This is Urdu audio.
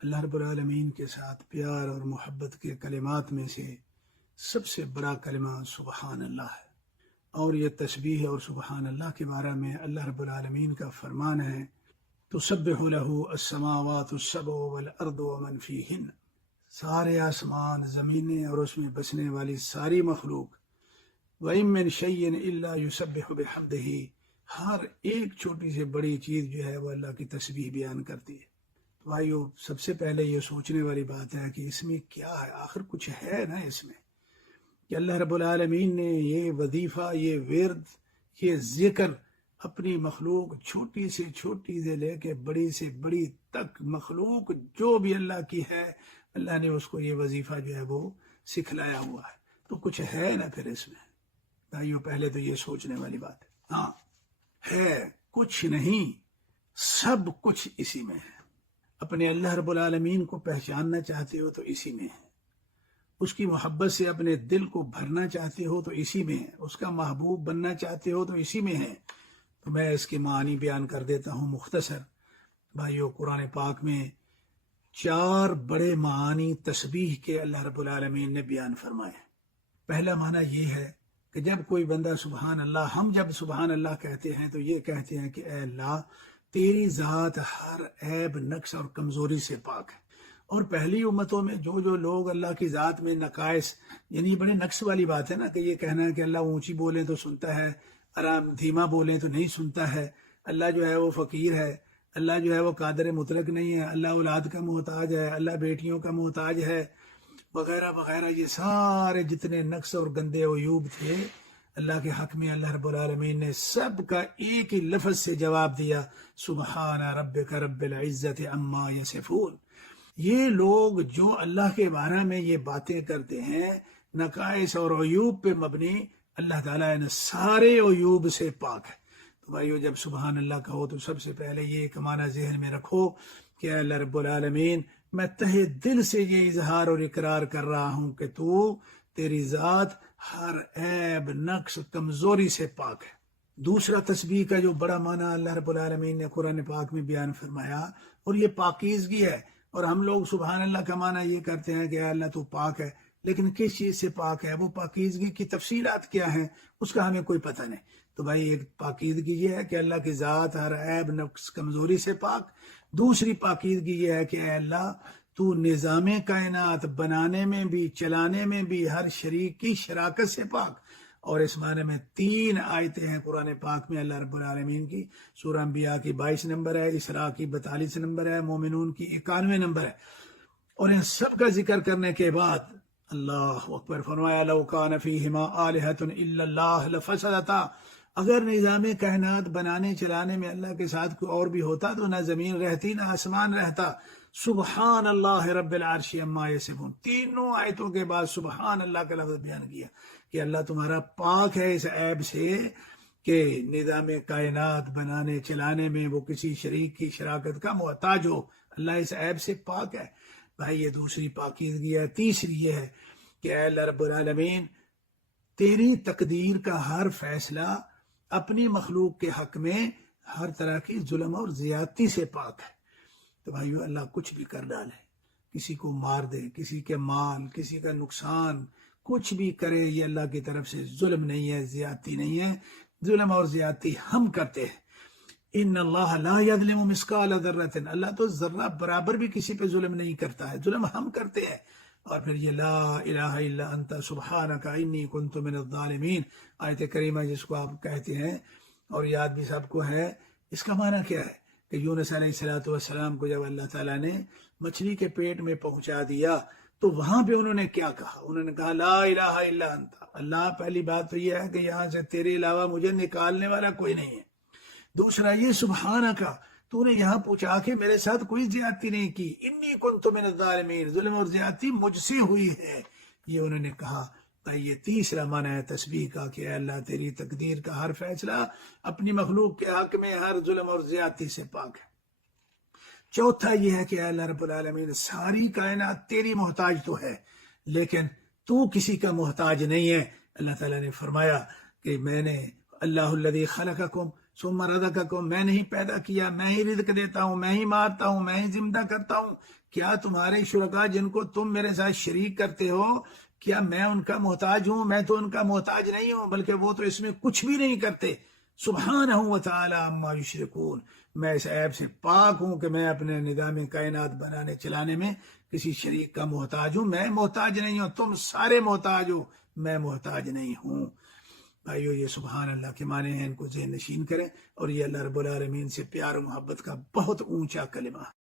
اللہ رب العالمین کے ساتھ پیار اور محبت کے کلمات میں سے سب سے بڑا کلمہ سبحان اللہ ہے، اور یہ تسبیح اور سبحان اللہ کے بارے میں اللہ رب العالمین کا فرمان ہے، تسبح لہ السماوات السبع والارض ومن فیہن، سارے آسمان، زمینیں اور اس میں بسنے والی ساری مخلوق، وَإِن مِّن شَيْءٍ إِلَّا يُسَبِّحُ بِحَمْدِهِ، ہر ایک چھوٹی سے بڑی چیز جو ہے وہ اللہ کی تسبیح بیان کرتی ہے۔ تو بھائیو، سب سے پہلے یہ سوچنے والی بات ہے کہ اس میں کیا ہے، آخر کچھ ہے نا اس میں، کہ اللہ رب العالمین نے یہ وظیفہ، یہ ورد، یہ ذکر اپنی مخلوق، چھوٹی سے چھوٹی سے لے کے بڑی سے بڑی تک مخلوق جو بھی اللہ کی ہے، اللہ نے اس کو یہ وظیفہ جو ہے وہ سکھلایا ہوا ہے۔ تو کچھ ہے نا پھر اس میں بھائیو، پہلے تو یہ سوچنے والی بات ہے۔ ہاں ہے، کچھ نہیں، سب کچھ اسی میں ہے۔ اپنے اللہ رب العالمین کو پہچاننا چاہتے ہو تو اسی میں ہے، اس کی محبت سے اپنے دل کو بھرنا چاہتے ہو تو اسی میں ہے، اس کا محبوب بننا چاہتے ہو تو اسی میں ہے۔ تو میں اس کے معنی بیان کر دیتا ہوں مختصر۔ بھائیو، قرآن پاک میں 4 بڑے معانی تسبیح کے اللہ رب العالمین نے بیان فرمائے۔ پہلا معنی یہ ہے کہ جب کوئی بندہ سبحان اللہ، ہم جب سبحان اللہ کہتے ہیں تو یہ کہتے ہیں کہ اے اللہ، تیری ذات ہر عیب، نقص اور کمزوری سے پاک ہے۔ اور پہلی امتوں میں جو لوگ اللہ کی ذات میں نقائص، یعنی بڑے نقص والی بات ہے نا، کہ یہ کہنا ہے کہ اللہ اونچی بولیں تو سنتا ہے، آرام دھیما بولیں تو نہیں سنتا ہے، اللہ جو ہے وہ فقیر ہے، اللہ جو ہے وہ قادر مطلق نہیں ہے، اللہ اولاد کا محتاج ہے، اللہ بیٹیوں کا محتاج ہے، وغیرہ وغیرہ۔ یہ سارے جتنے نقص اور گندے عیوب تھے اللہ کے حق میں، اللہ رب العالمین نے سب کا ایک ہی لفظ سے جواب دیا، سبحان ربک رب العزت عما یصفون۔ یہ لوگ جو اللہ کے بارے میں یہ باتیں کرتے ہیں نقائص اور عیوب پہ مبنی، اللہ تعالیٰ نے سارے عیوب سے پاک ہے۔ تو بھائیو، جب سبحان اللہ کہو تو سب سے پہلے یہ ایک معنی ذہن میں رکھو کہ اللہ رب العالمین، میں تہہ دل سے یہ اظہار اور اقرار کر رہا ہوں کہ تیری ذات ہر عیب، نقص، کمزوری سے پاک ہے۔ دوسرا تسبیح کا جو بڑا معنی اللہ رب العالمین نے قرآن پاک میں بیان فرمایا، اور یہ پاکیزگی ہے۔ اور ہم لوگ سبحان اللہ کا معنی یہ کرتے ہیں کہ اللہ تو پاک ہے، لیکن کس چیز سے پاک ہے، وہ پاکیزگی کی تفصیلات کیا ہیں اس کا ہمیں کوئی پتہ نہیں۔ تو بھائی، ایک پاکیزگی یہ ہے کہ اللہ کی ذات ہر عیب، نقص، کمزوری سے پاک۔ دوسری پاکیزگی یہ ہے کہ اے اللہ، تو نظام کائنات بنانے میں بھی، چلانے میں بھی ہر شریک کی شراکت سے پاک۔ اور اس معنی میں 3 آیتیں ہیں قرآن پاک میں اللہ رب العالمین کی۔ سورہ انبیاء کی 22 نمبر ہے، اسراء کی 42 نمبر ہے، مومنون کی 91 نمبر ہے۔ اور ان سب کا ذکر کرنے کے بعد اللہ اکبر فرمایا، لو کان فیہما آلہۃ الا اللہ لفسدتا، اگر نظام کائنات بنانے چلانے میں اللہ کے ساتھ کوئی اور بھی ہوتا تو نہ زمین رہتی، نہ آسمان رہتا۔ سبحان اللہ رب العرش عما یصفون، تینوں آیتوں کے بعد سبحان اللہ کا لفظ بیان کیا کہ اللہ تمہارا پاک ہے اس عیب سے کہ نظام کائنات بنانے چلانے میں وہ کسی شریک کی شراکت کا محتاج ہو۔ اللہ اس عیب سے پاک ہے۔ بھائی، یہ دوسری پاکیزگی ہے۔ تیسری یہ ہے کہ اے اللہ رب العالمین، تیری تقدیر کا ہر فیصلہ اپنی مخلوق کے حق میں ہر طرح کی ظلم اور زیادتی سے پاک ہے۔ تو بھائیو، اللہ کچھ بھی کر ڈالے، کسی کو مار دے، کسی کے مال، کسی کا نقصان، کچھ بھی کرے، یہ اللہ کی طرف سے ظلم نہیں ہے، زیادتی نہیں ہے۔ ظلم اور زیادتی ہم کرتے ہیں۔ ان اللہ لا یظلم مثقال ذرۃ، اللہ تو ذرہ برابر بھی کسی پہ ظلم نہیں کرتا ہے، ظلم ہم کرتے ہیں۔ اور پھر یہ لا الہ الا انت سبحانک انی کنت من الظالمین، آیت کریمہ جس کو آپ کہتے ہیں اور یاد بھی سب کو ہے، اس کا معنی کیا ہے کہ یونس علیہ السلام کو جب اللہ تعالیٰ نے مچھلی کے پیٹ میں پہنچا دیا تو وہاں پہ انہوں نے کیا کہا؟ انہوں نے کہا لا الہ الا انت، اللہ پہلی بات تو یہ ہے کہ یہاں سے تیرے علاوہ مجھے نکالنے والا کوئی نہیں ہے۔ دوسرا یہ سبحانک، تو نے یہاں پہنچا کے میرے ساتھ کوئی زیادتی نہیں کی، انی کنت من الظالمین، ظلم اور زیادتی مجھ سے ہوئی ہے، یہ انہوں نے کہا۔ یہ تیسرا معنی ہے تسبیح کا کہ اے اللہ، تیری تقدیر کا ہر فیصلہ اپنی مخلوق کے حق میں ہر ظلم اور زیادتی سے پاک ہے۔ چوتھا یہ ہے کہ اے اللہ رب العالمین، ساری کائنات تیری محتاج تو ہے لیکن تو کسی کا محتاج نہیں ہے۔ اللہ تعالیٰ نے فرمایا کہ میں نے اللہ الذی خلقکم ثم رزقکم، میں نہیں پیدا کیا، میں ہی رزق دیتا ہوں، میں ہی مارتا ہوں، میں ہی زندہ کرتا ہوں، کیا تمہارے شرکا جن کو تم میرے ساتھ شریک کرتے ہو کیا میں ان کا محتاج ہوں؟ میں تو ان کا محتاج نہیں ہوں، بلکہ وہ تو اس میں کچھ بھی نہیں کرتے۔ سبحانہ و تعالی عما یشرکون، میں اس عیب سے پاک ہوں کہ میں اپنے نظام کائنات بنانے چلانے میں کسی شریک کا محتاج ہوں۔ میں محتاج نہیں ہوں، تم سارے محتاج ہو، میں محتاج نہیں ہوں۔ بھائیو، یہ سبحان اللہ کے معنی ہیں، ان کو ذہن نشین کریں، اور یہ اللہ رب العالمین سے پیار و محبت کا بہت اونچا کلمہ ہے۔